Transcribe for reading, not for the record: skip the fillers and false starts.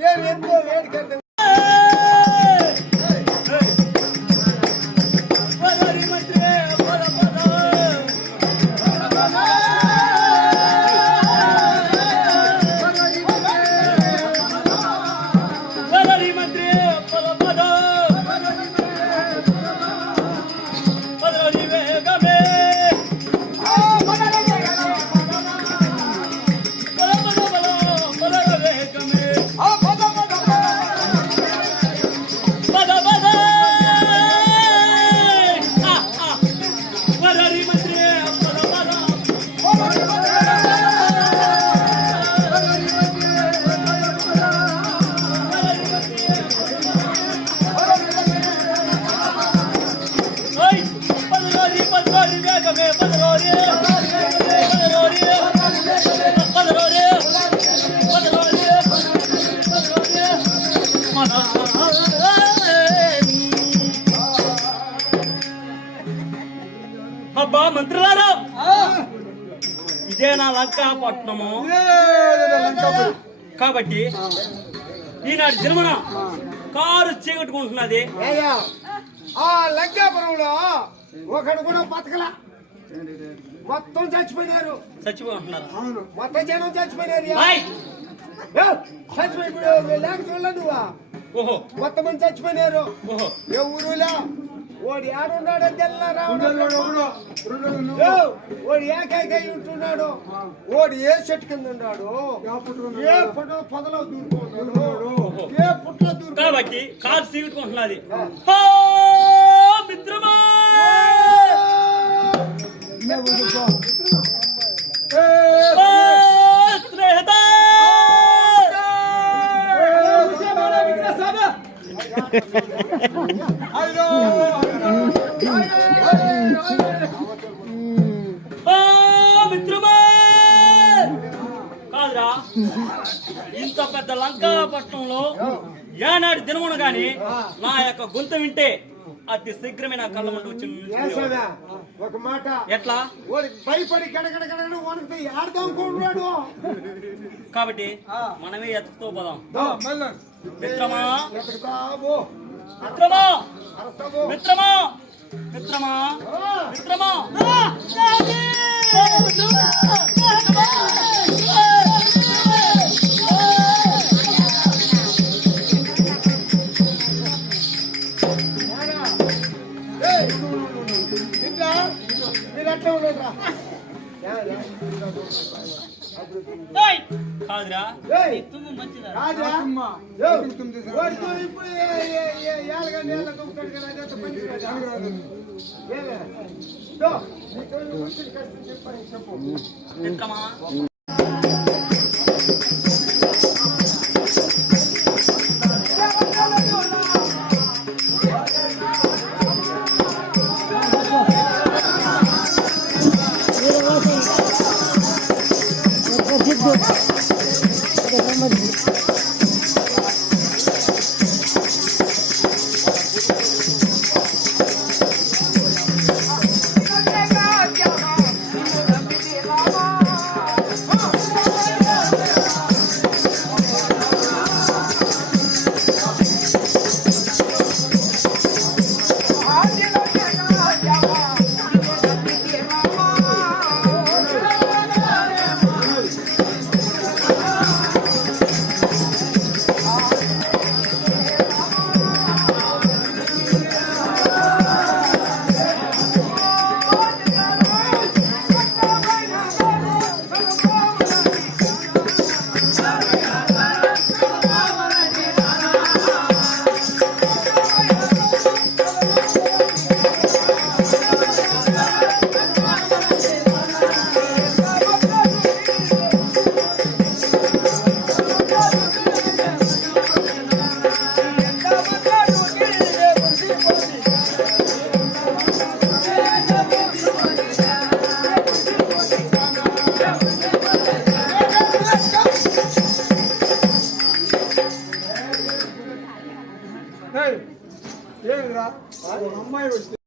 నేను ఎంతో వేడికంటే అబ్బా మంత్రులారా, ఇదే నా లంకాపట్నము కాబట్టి ఈనాటి జన్మన కారు చీకట్టుకుంటున్నది. ఆ లంకాపురంలో ఒకడు కూడా బతకలా, మొత్తం చచ్చిపోయినారు. చచ్చిపోతున్నారు, మొత్తం జనం చచ్చిపోయినారు. చచ్చిపోయి లేక చూడలే నువ్వా? ఓహో, మొత్తం మంది చచ్చిపోయినారు. ఓహో, ఏ ఊరులా ఓడి ఆడున్నాడో తెల్లారా, ఓడి ఏకైకై ఉంటున్నాడు, ఓడి ఏ చెట్టు కింద ఉన్నాడు, ఏ పొద పొదలో దూరుకుంటున్నాడు, ఏ పుట్లో దూరు. కాబట్టి కారు చీకట్టుకుంటున్నది. మిత్రమా మిత్రమా కాదురా, ఇంత పెద్ద లంకాపట్నంలో ఏనాడు దినమున గాని నా యొక్క గొంతు వింటే అతి శీఘ్రమే నా కళ్ళ ముందు వచ్చి ఒక మాట ఎట్లా భయపడి గడగడ గడ వణికితే ఆడదాం. కాబట్టి మనమే ఎత్తుతో పోదాం. మిత్రమా మిత్రమా మిత్రమా మిత్రమా మిత్రమా మీరు అట్లా ఉండరా? కాదురా, ఇప్పుడు ఏళ్ళగా నీళ్ళ దుంకుతాడు కదా, చెప్పు. మిత్రమా ఏనాడు వచ్చి